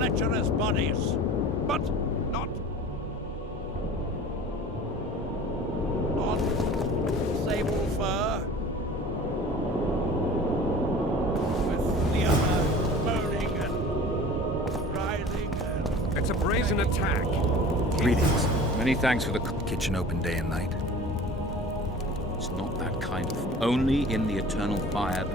lecherous bodies, but not sable fur, with the other moaning and writhing and... It's a brazen attack. Greetings. Many thanks for the... Kitchen open day and night? It's not that kind of... Only in the eternal fire.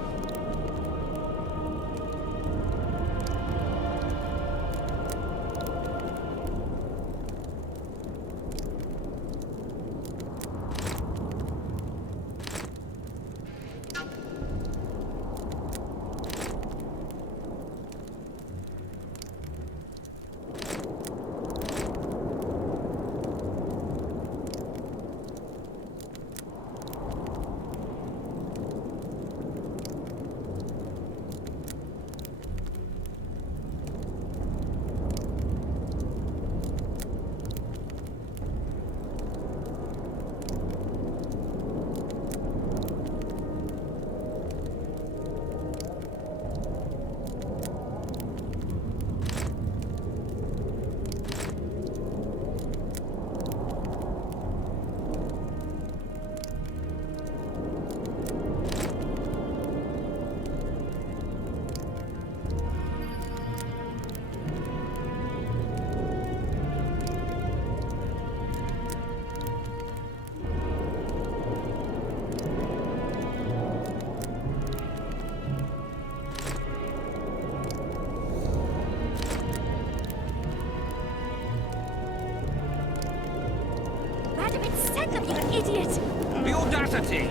Send them, you idiot! The audacity!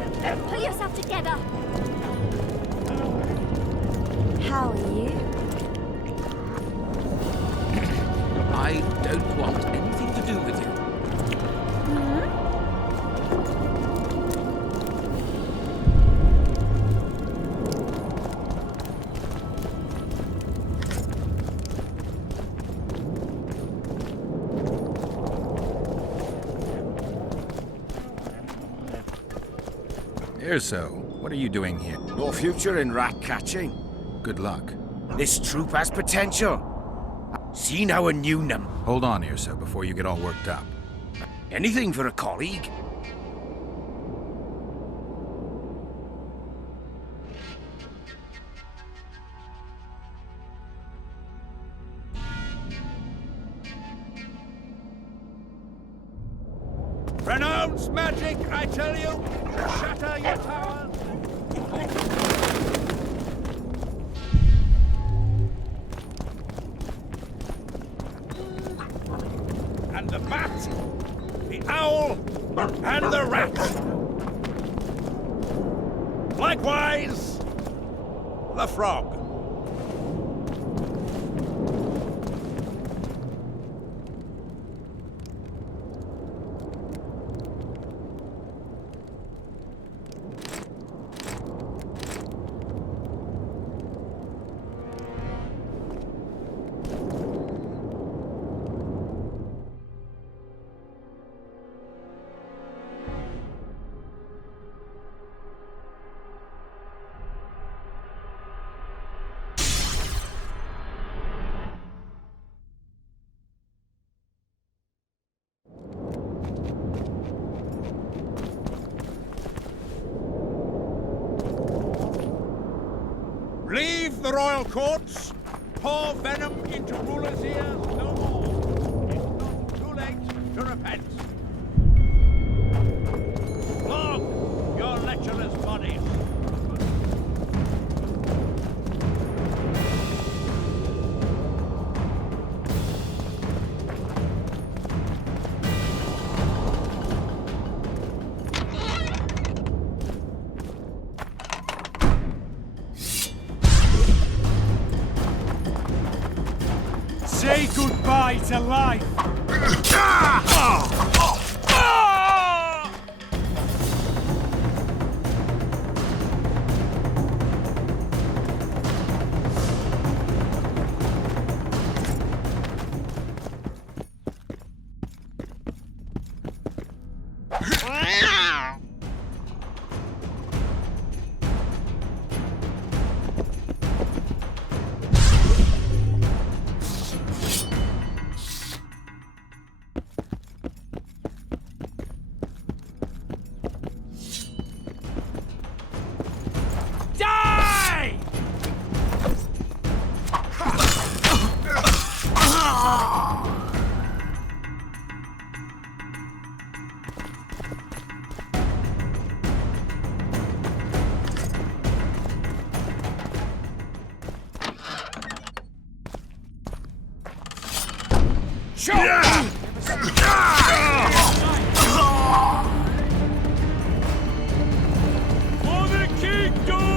Pull yourself together! How are you? I don't want anything to do with you. Erso, what are you doing here? No future in rat catching. Good luck. This troop has potential. Seen our new num. Hold on, Erso, before you get all worked up. Anything for a colleague? Renounce magic, I tell you! Shatter your towers! And the bat, the owl, and the rat! Likewise, the frog. Leave the royal courts, pour venom into rulers' ears no more. It's not too late to repent. Flog your lecherous bodies. Say goodbye to life! For the kingdom!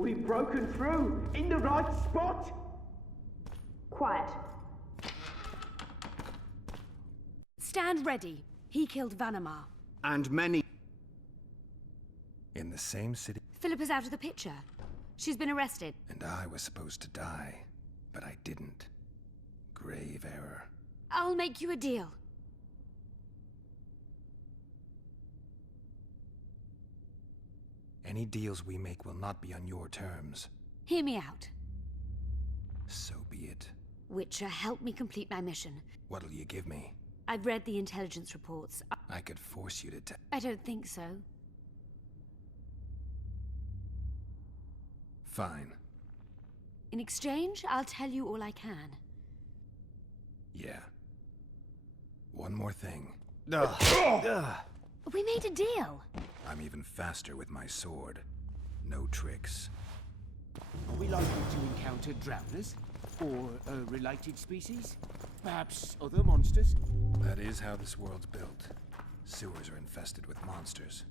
We've broken through in the right spot. Quiet. Stand ready. He killed Vanamar. And many. In the same city, Philippa's out of the picture. She's been arrested. and I was supposed to die, but I didn't. Grave error. I'll make you a deal. Any deals we make will not be on your terms. Hear me out. So be it. Witcher, help me complete my mission. What'll you give me? I've read the intelligence reports. I could force you to I don't think so. Fine. In exchange, I'll tell you all I can. Yeah. One more thing. We made a deal. I'm even faster with my sword. No tricks. Are we likely to encounter drowners? Or a related species? Perhaps other monsters? That is how this world's built. Sewers are infested with monsters.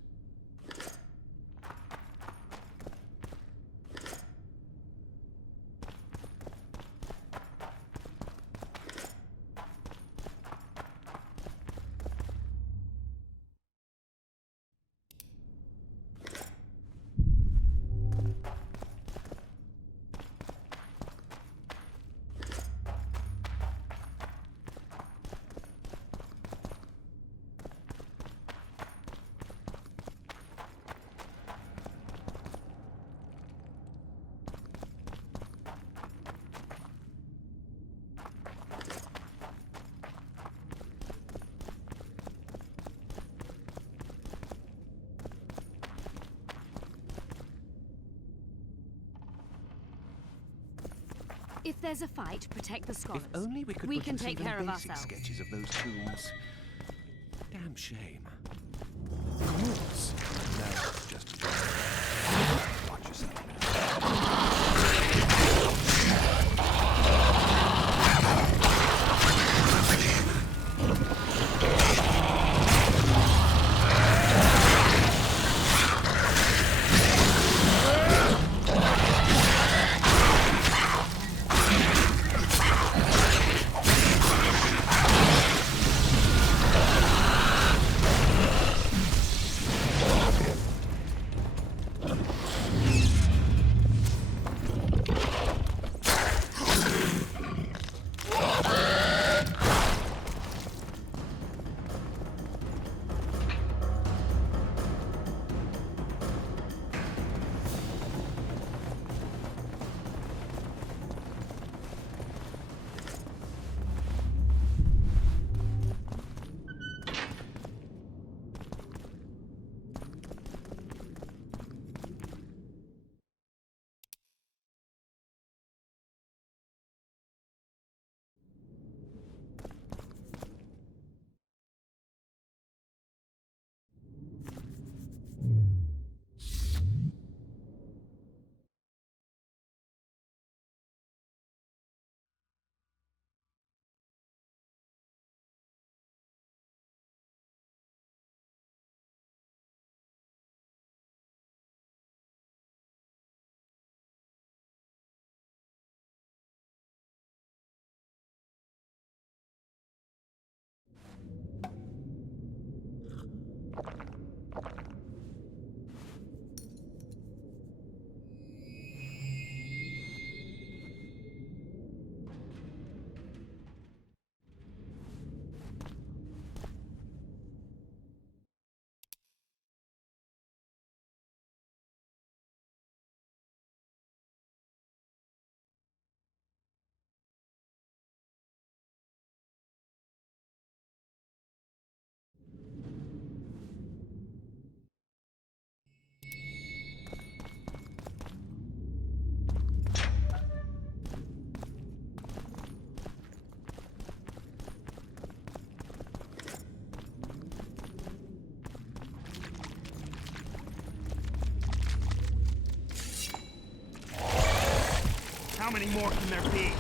If there's a fight, protect the scholars. If only we could We put can in some take care of basic ourselves. sketches of those tombs. Damn shame. Ghouls. No, just watch yourself now. How many more can there be?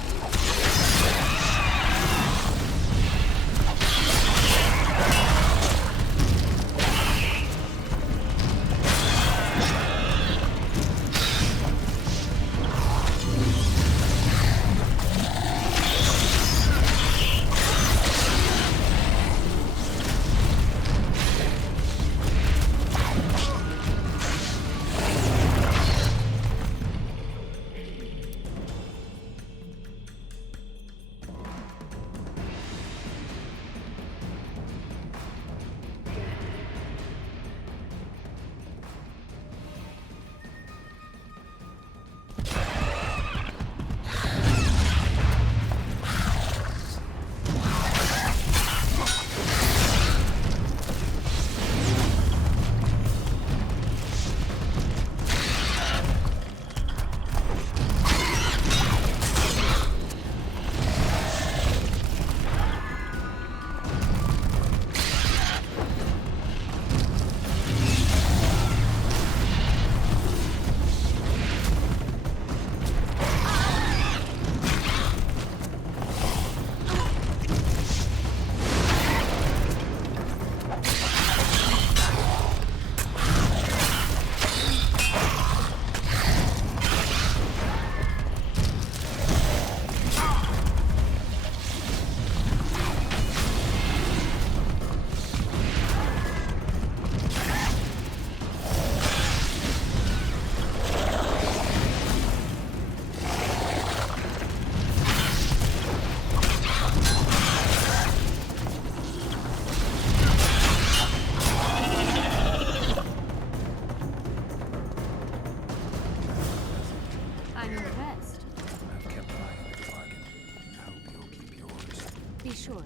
I'm impressed. I've kept my end of the bargain. I hope you'll keep yours. Be sure of it.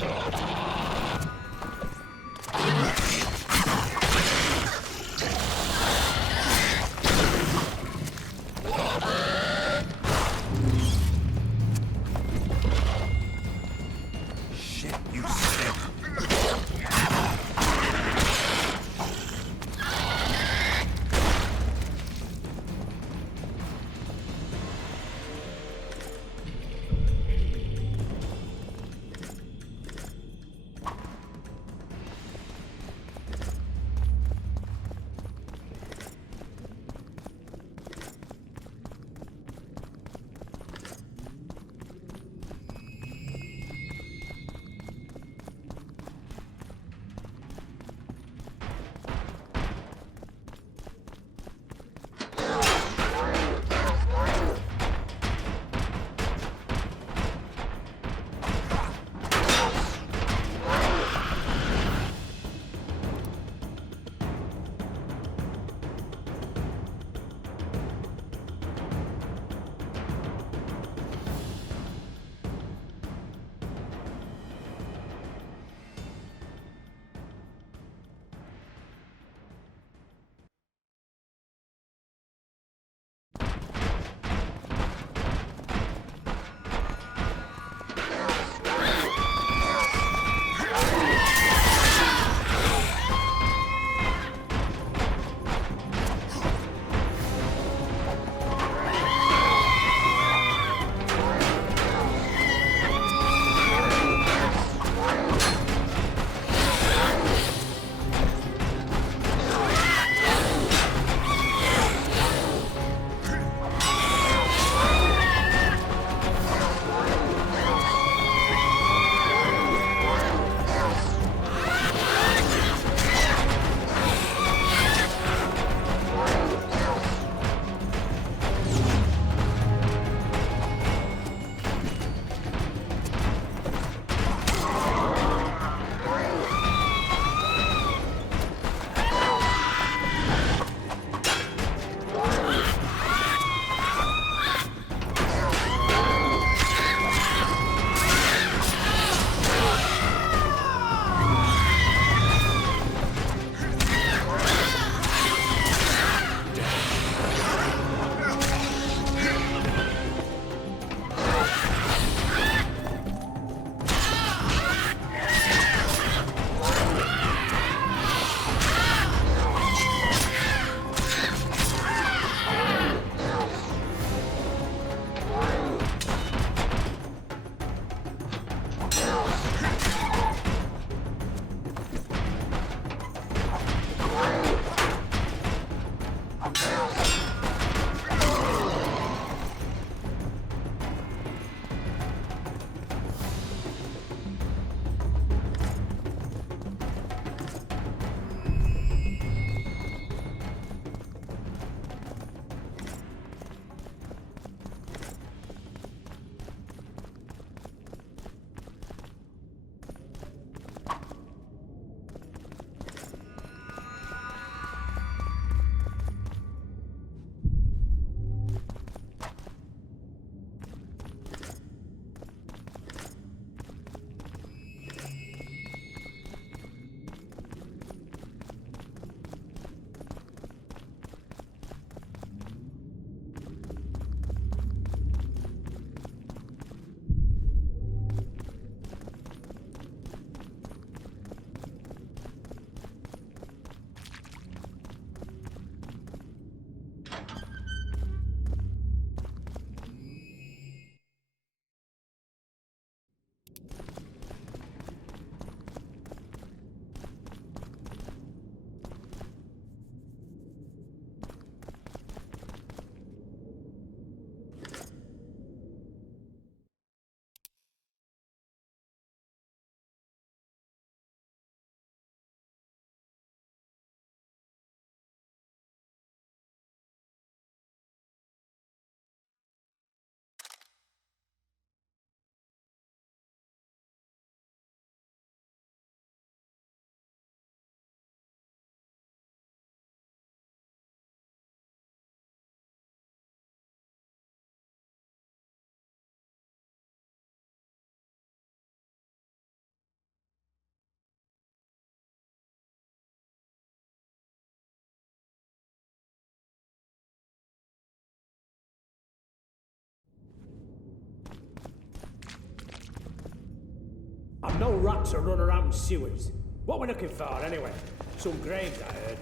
Shit, you sick. I'm no rat to run around sewers. What we're looking for, anyway? Some graves, I heard.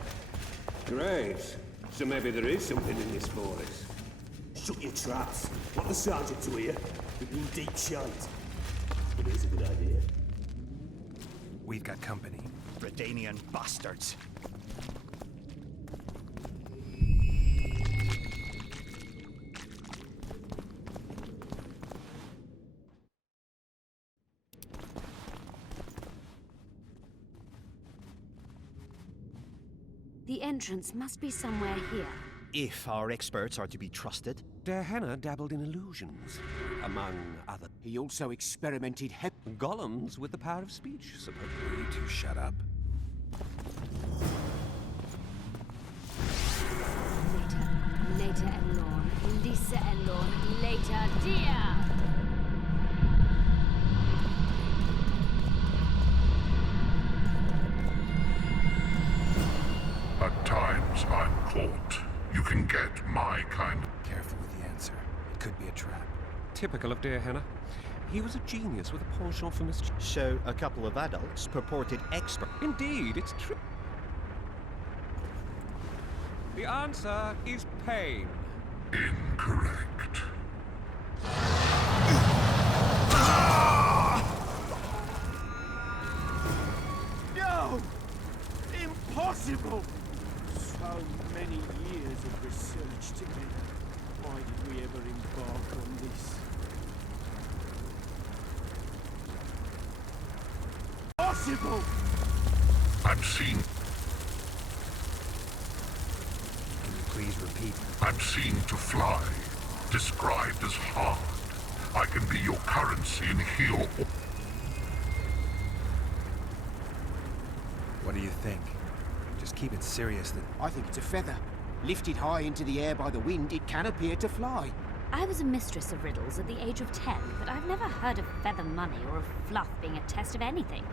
Graves? So maybe there is something in this forest. Shut your traps. Want the sergeant to hear? We've been deep shite. But it's a good idea. We've got company. Redanian bastards. The entrance must be somewhere here. If our experts are to be trusted. Dehenna dabbled in illusions, among other. He also experimented golems with the power of speech, suppose. Will you two shut up? Later Elorn, Lisa Elorn, later dear! At times I'm caught. You can get my kind. Careful with the answer. It could be a trap. Typical of Dehenna. He was a genius with a penchant for mischief. So, a couple of adults purported expert. Indeed, it's true. The answer is pain. Incorrect. No! Impossible! So many years of research together. Why did we ever embark on this? Possible! I'm seeing. Can you please repeat? I'm seen to fly. Described as hard. I can be your currency and heal. What do you think? Just keep it serious that... I think it's a feather. Lifted high into the air by the wind, it can appear to fly. I was a mistress of riddles at the age of 10, but I've never heard of feather money or of fluff being a test of anything.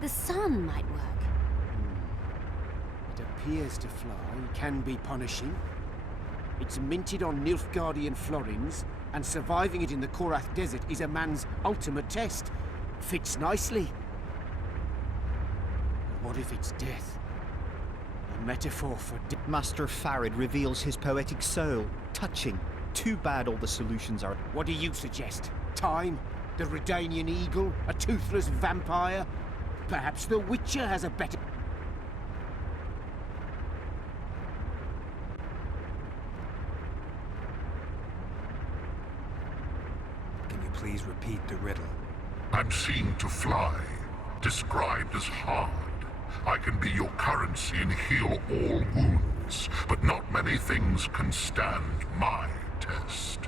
The sun might work. It appears to fly, can be punishing. It's minted on Nilfgaardian florins, and surviving it in the Korath Desert is a man's ultimate test. Fits nicely. But what if it's death? A metaphor for death. Master Farid reveals his poetic soul. Touching. Too bad all the solutions are... What do you suggest? Time? The Redanian eagle? A toothless vampire? Perhaps the Witcher has a better... Can you please repeat the riddle? I'm seen to fly. Described as hard. I can be your currency and heal all wounds, but not many things can stand my test.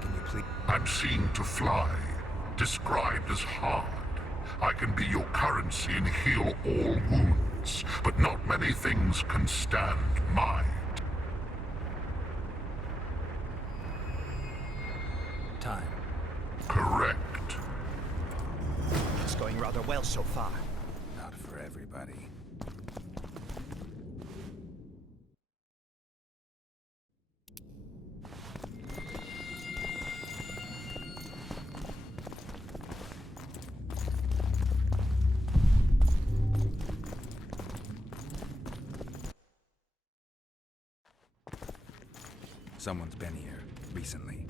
Can you please... I'm seen to fly. Described as hard. I can be your currency and heal all wounds, but not many things can stand my time. Correct. It's going rather well so far. Not for everybody. Someone's been here recently.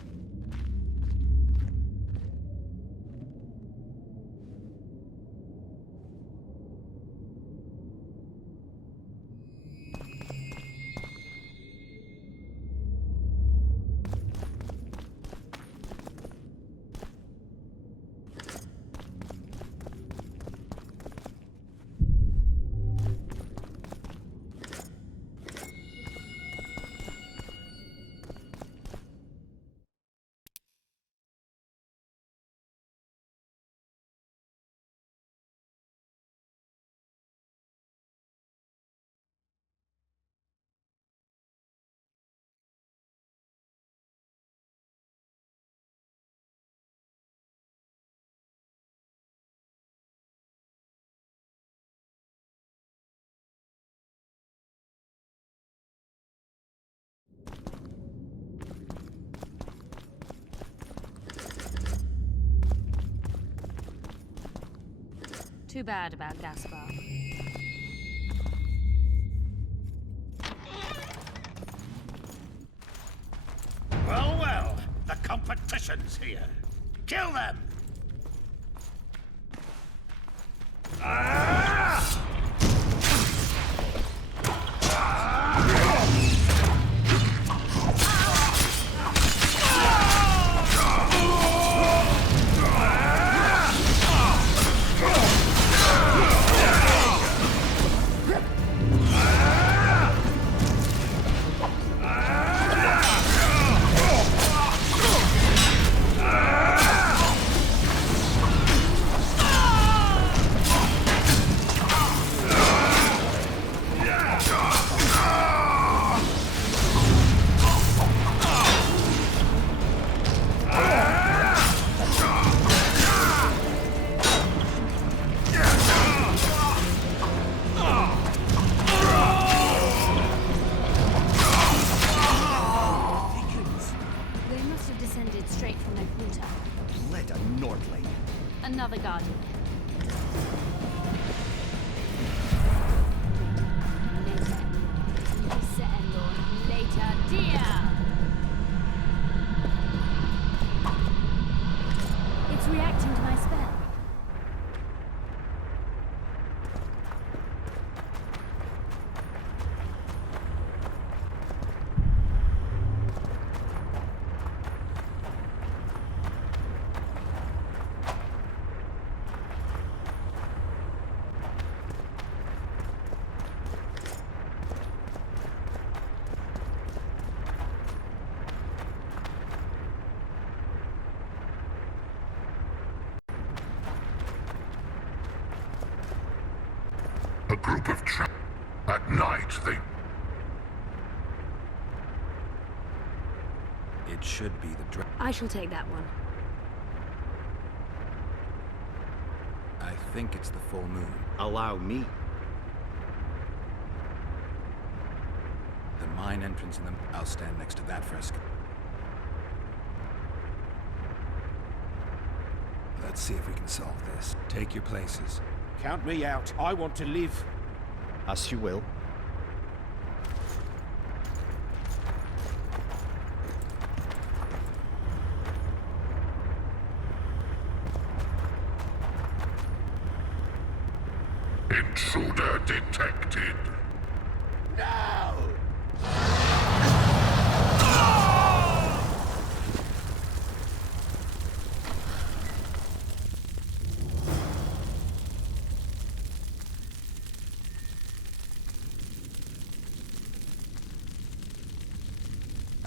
Too bad about Gaspar. Well, well, the competition's here. Kill them! Another guardian. Later, dear. It's reacting to my spell. A group of at night, they... It should be the I shall take that one. I think it's the full moon. Allow me. The mine entrance in them. I'll stand next to that fresco. Let's see if we can solve this. Take your places. Count me out. I want to live. As you will. Intruder detected. No!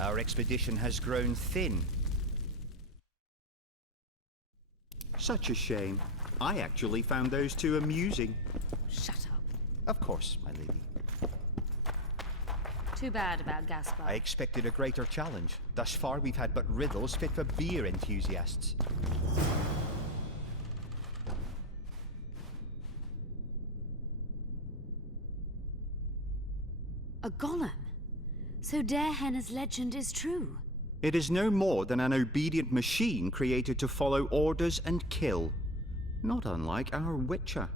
Our expedition has grown thin. Such a shame. I actually found those two amusing. Shut up. Of course, my lady. Too bad about Gaspar. I expected a greater challenge. Thus far, we've had but riddles fit for beer enthusiasts. A golem? So Darehenna's legend is true? It is no more than an obedient machine created to follow orders and kill. Not unlike our Witcher.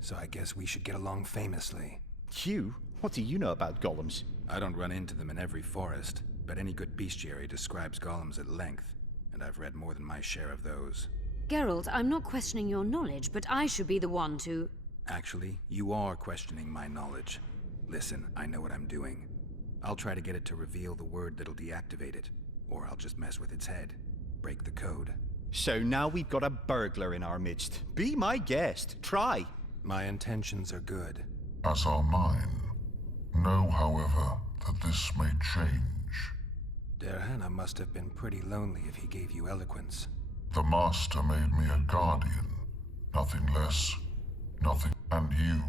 So I guess we should get along famously. Hugh, what do you know about golems? I don't run into them in every forest, but any good bestiary describes golems at length, and I've read more than my share of those. Geralt, I'm not questioning your knowledge, but I should be the one to... Actually, you are questioning my knowledge. Listen, I know what I'm doing. I'll try to get it to reveal the word that'll deactivate it, or I'll just mess with its head. Break the code. So now we've got a burglar in our midst. Be my guest. Try. My intentions are good. As are mine. Know, however, that this may change. Darehenna must have been pretty lonely if he gave you eloquence. The Master made me a guardian. Nothing less, nothing... And you,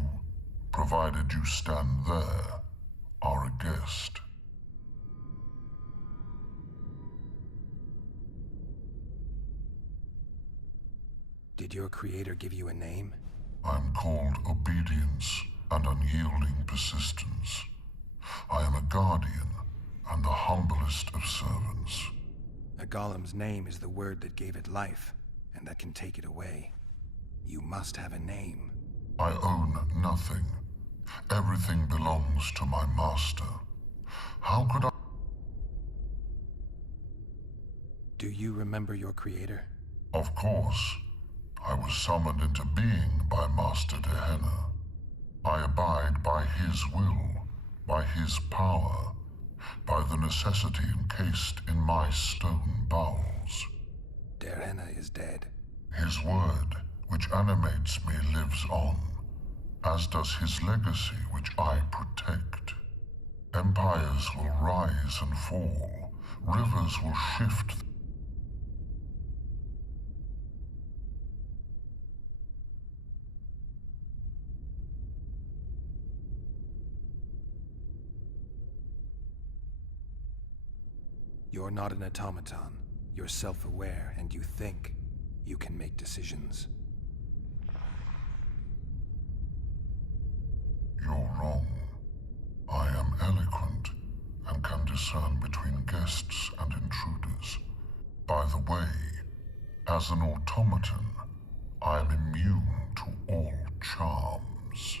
provided you stand there, are a guest. Did your creator give you a name? I'm called obedience and unyielding persistence. I am a guardian and the humblest of servants. A golem's name is the word that gave it life, and that can take it away. You must have a name. I own nothing. Everything belongs to my master. How could I... Do you remember your creator? Of course. I was summoned into being by Master Gehenna. I abide by his will, by his power, by the necessity encased in my stone bowels. Gehenna is dead. His word, which animates me, lives on, as does his legacy, which I protect. Empires will rise and fall. Rivers will shift. You're not an automaton. You're self-aware, and you think you can make decisions. You're wrong. I am eloquent and can discern between guests and intruders. By the way, as an automaton, I am immune to all charms.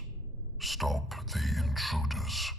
Stop the intruders.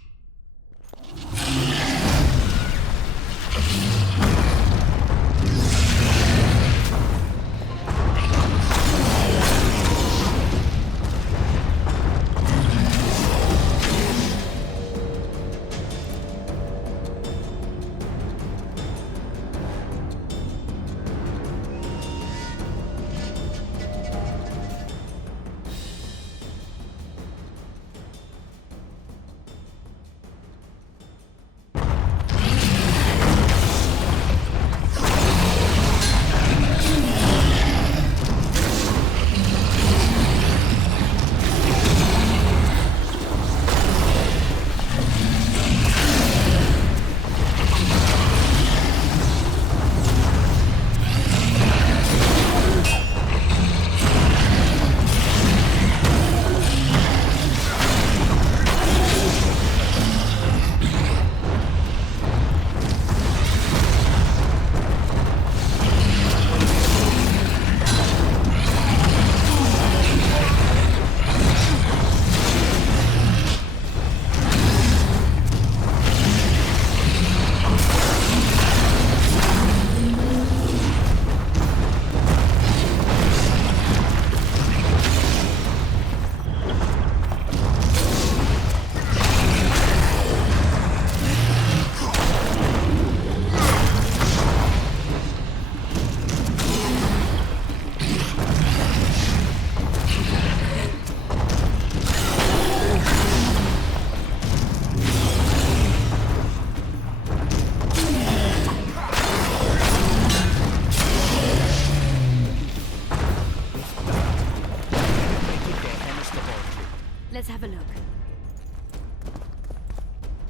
Let's have a look.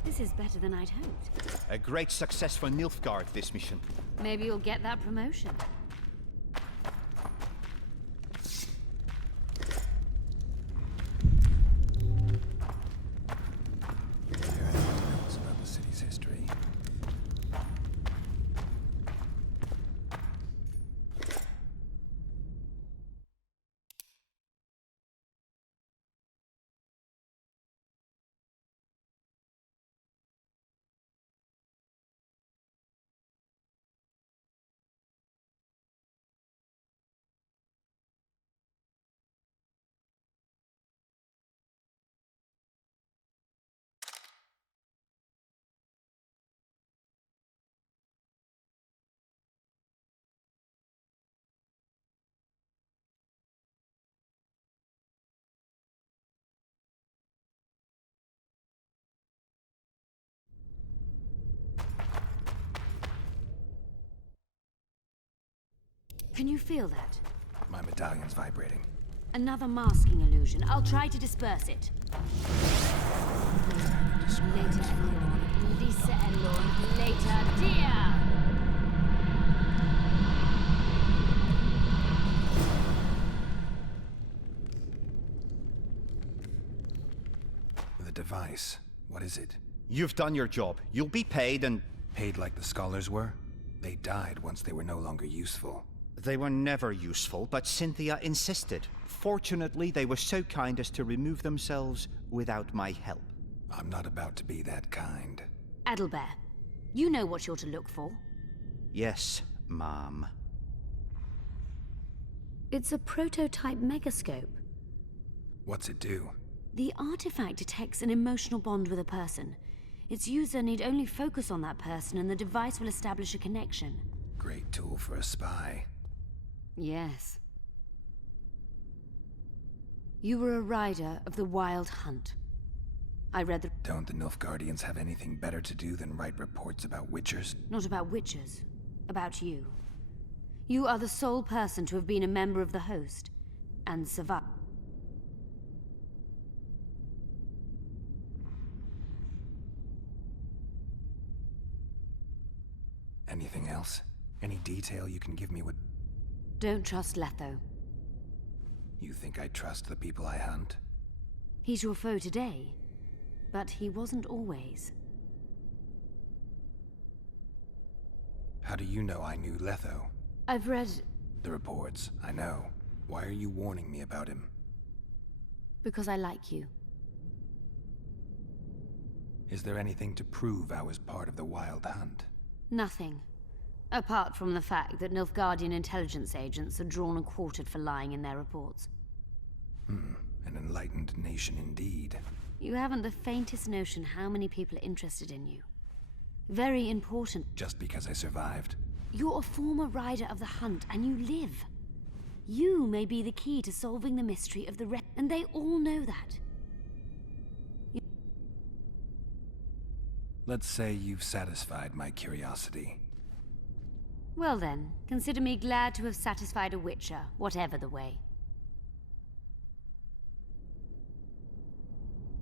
This is better than I'd hoped. A great success for Nilfgaard, this mission. Maybe you'll get that promotion. About the city's history. Can you feel that? My medallion's vibrating. Another masking illusion. I'll try to disperse it. Later, Lisa Elorn. Later, dear! The device. What is it? You've done your job. You'll be paid and... Paid like the scholars were? They died once they were no longer useful. They were never useful, but Cynthia insisted. Fortunately, they were so kind as to remove themselves without my help. I'm not about to be that kind. Adelbert, you know what you're to look for. Yes, Mom. It's a prototype megascope. What's it do? The artifact detects an emotional bond with a person. Its user need only focus on that person and the device will establish a connection. Great tool for a spy. Yes. You were a rider of the Wild Hunt. I read the... Don't the Nilfgaardians have anything better to do than write reports about witchers? Not about witchers. About you. You are the sole person to have been a member of the host, and survived. Anything else? Any detail you can give me would... Don't trust Letho. You think I trust the people I hunt? He's your foe today, but he wasn't always. How do you know I knew Letho? I've read... The reports, I know. Why are you warning me about him? Because I like you. Is there anything to prove I was part of the Wild Hunt? Nothing. Apart from the fact that Nilfgaardian intelligence agents are drawn and quartered for lying in their reports. An enlightened nation indeed. You haven't the faintest notion how many people are interested in you. Very important. Just because I survived? You're a former rider of the hunt, and you live. You may be the key to solving the mystery of the and they all know that. Let's say you've satisfied my curiosity. Well then, consider me glad to have satisfied a witcher, whatever the way.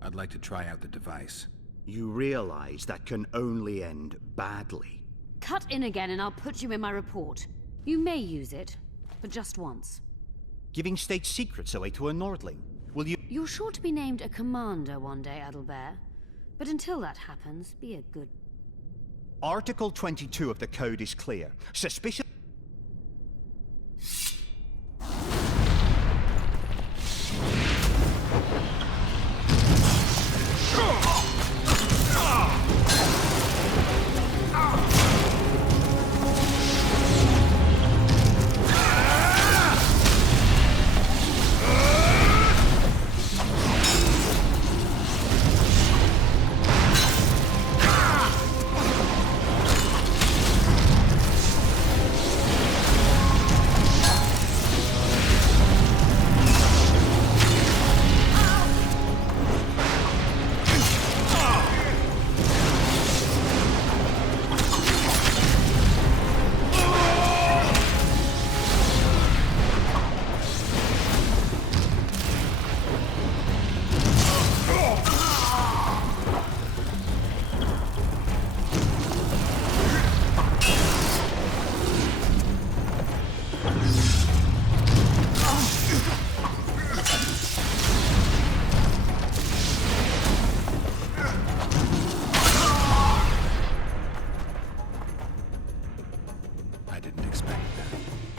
I'd like to try out the device. You realize that can only end badly. Cut in again and I'll put you in my report. You may use it, but just once. Giving state secrets away to a Nordling. Will you... You're sure to be named a commander one day, Adelbert. But until that happens, be a good... Article 22 of the Code is clear. Suspicion...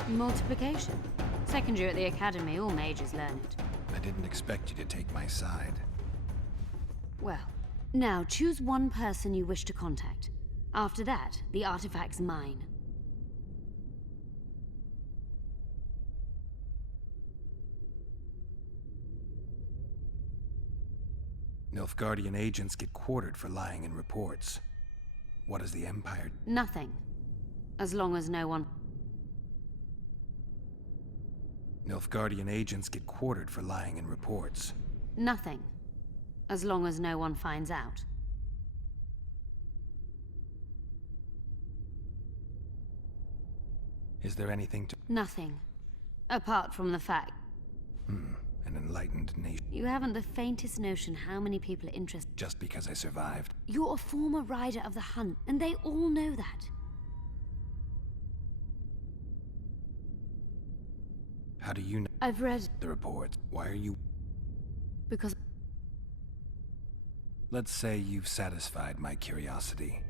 Multiplication. Second year at the academy, all mages learn it. I didn't expect you to take my side. Well, now choose one person you wish to contact. After that, the artifact's mine. Nilfgaardian agents get quartered for lying in reports. What does the Empire... Nothing. As long as no one... Nilfgaardian agents get quartered for lying in reports. Nothing. As long as no one finds out. Is there anything to... Nothing. Apart from the fact... An enlightened nation. You haven't the faintest notion how many people are interested... Just because I survived. You're a former rider of the hunt, and they all know that. How do you know? I've read... The reports. Why are you... Because... Let's say you've satisfied my curiosity.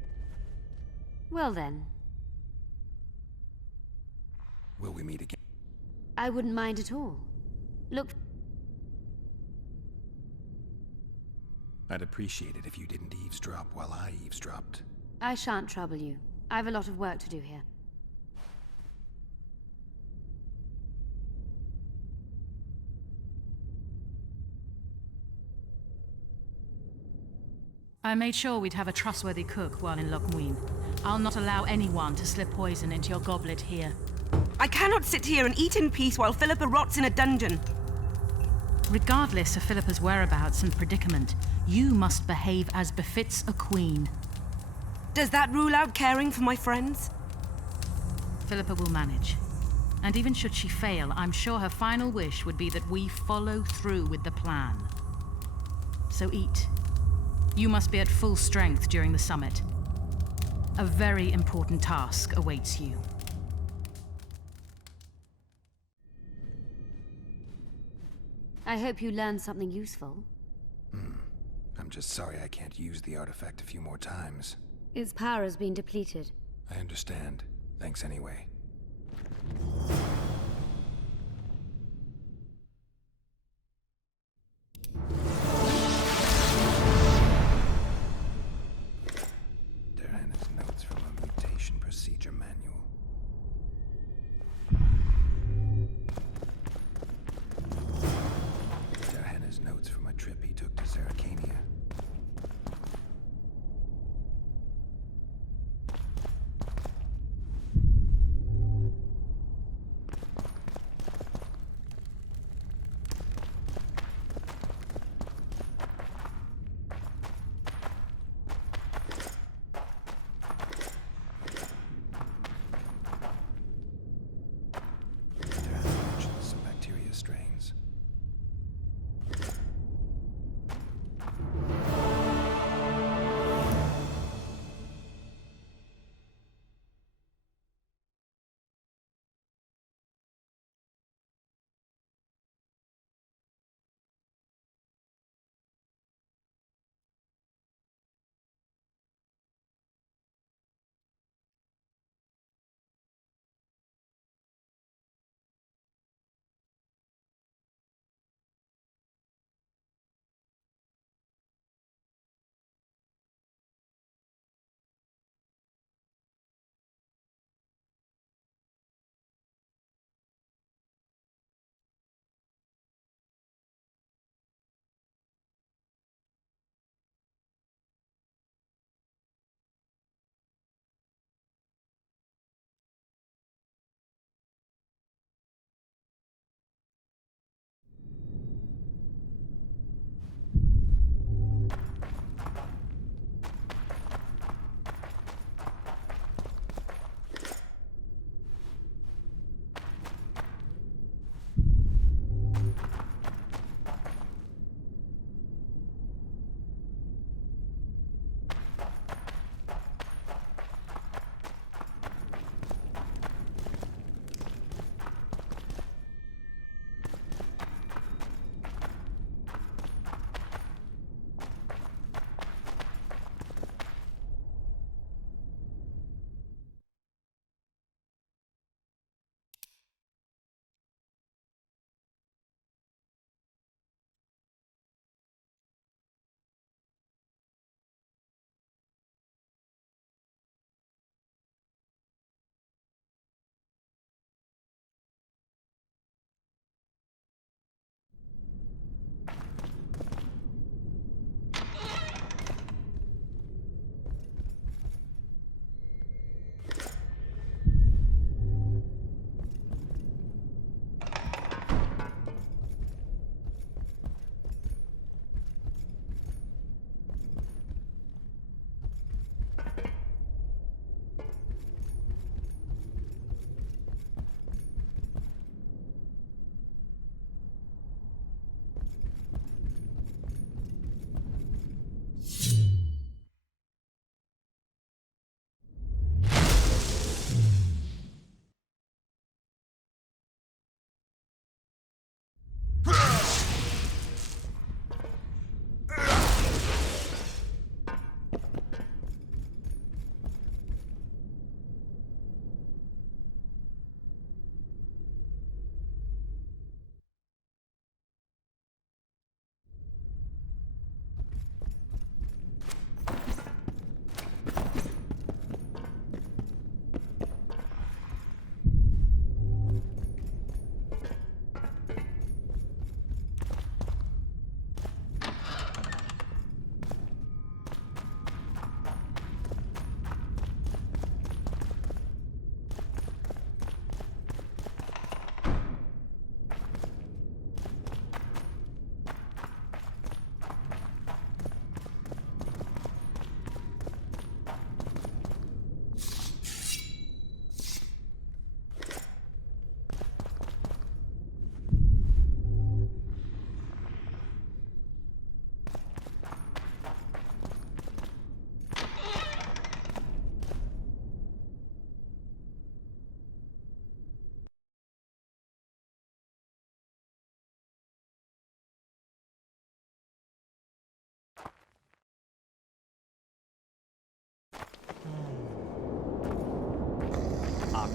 Well then. Will we meet again? I wouldn't mind at all. Look... I'd appreciate it if you didn't eavesdrop while I eavesdropped. I shan't trouble you. I've a lot of work to do here. I made sure we'd have a trustworthy cook while in MUINNE. I'll not allow anyone to slip poison into your goblet here. I cannot sit here and eat in peace while Philippa rots in a dungeon. Regardless of Philippa's whereabouts and predicament, you must behave as befits a queen. Does that rule out caring for my friends? Philippa will manage. And even should she fail, I'm sure her final wish would be that we follow through with the plan. So eat. You must be at full strength during the summit. A very important task awaits you. I hope you learned something useful. I'm just sorry I can't use the artifact a few more times. Its power has been depleted. I understand. Thanks anyway. Notes from a mutation procedure manual. Hannah's notes from a trip he took to Zerrikania.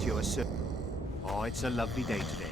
you, sir. Oh, it's a lovely day today.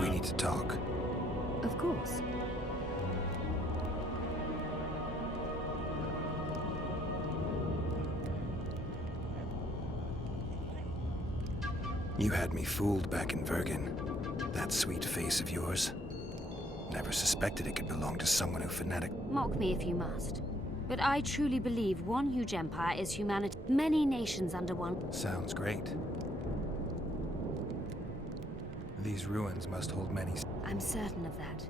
We need to talk. Of course. You had me fooled back in Vergen. That sweet face of yours. Never suspected it could belong to someone who fanatic. Mock me if you must. But I truly believe one huge empire is humanity. Many nations under one. Sounds great. These ruins must hold many. I'm certain of that.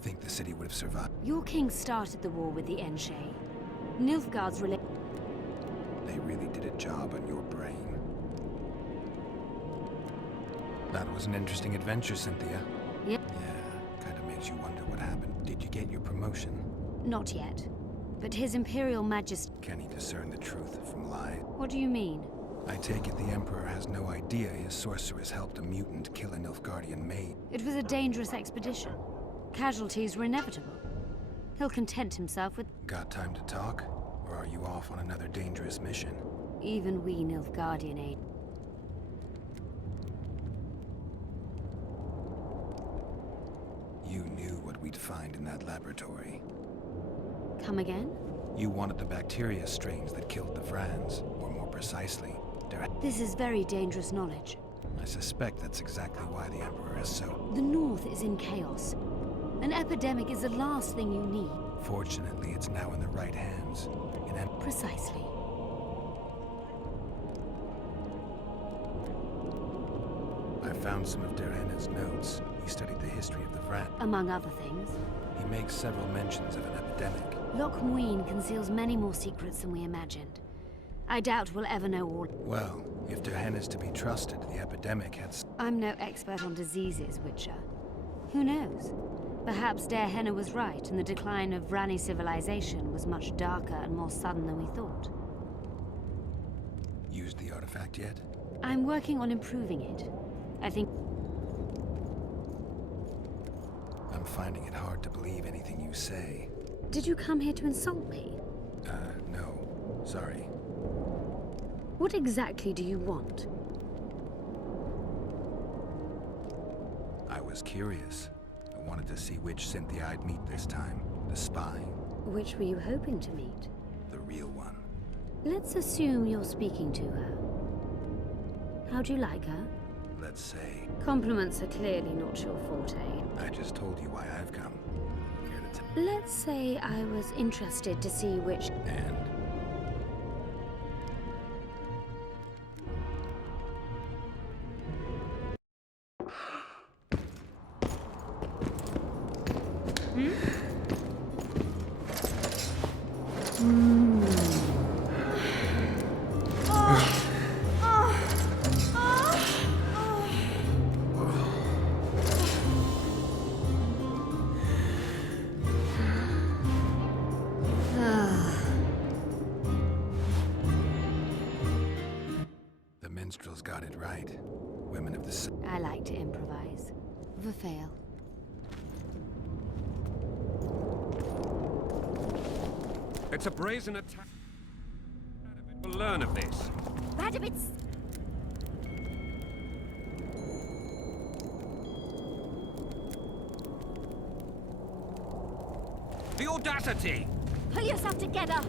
Think the city would have survived? Your king started the war with the Enshe. Nilfgaard's They really did a job on your brain. That was an interesting adventure, Cynthia. Yep. Yeah, kind of makes you wonder what happened. Did you get your promotion? Not yet. But His Imperial Majesty... Can he discern the truth from lies? What do you mean? I take it the Emperor has no idea his sorceress helped a mutant kill a Nilfgaardian maid. It was a dangerous expedition. Casualties were inevitable. He'll content himself with... Got time to talk? Or are you off on another dangerous mission? Even we Nilfgaardian aid. You knew what we'd find in that laboratory. Come again? You wanted the bacteria strains that killed the Vrans, or more precisely, This is very dangerous knowledge. I suspect that's exactly why the Emperor is so... The North is in chaos. An epidemic is the last thing you need. Fortunately, it's now in the right hands. Precisely. I found some of Derhenna's notes. He studied the history of the Vran. Among other things. He makes several mentions of an epidemic. Loch MUINNE conceals many more secrets than we imagined. I doubt we'll ever know all. Well, if Derhenna's to be trusted, the epidemic had... I'm no expert on diseases, Witcher. Who knows? Perhaps Derhenna was right, and the decline of Vrani civilization was much darker and more sudden than we thought. Used the artifact yet? I'm working on improving it. I think... I'm finding it hard to believe anything you say. Did you come here to insult me? No. Sorry. What exactly do you want? I was curious. I wanted to see which Cynthia I'd meet this time. The spy. Which were you hoping to meet? The real one. Let's assume you're speaking to her. How do you like her? Let's say... Compliments are clearly not your forte. I just told you why I've come. Care to tell? Let's say I was interested to see which... And? The minstrels got it right. Women of the... I like to improvise. Fail. It's a brazen attack. We'll learn of this. Radovid's... The audacity! Pull yourself together!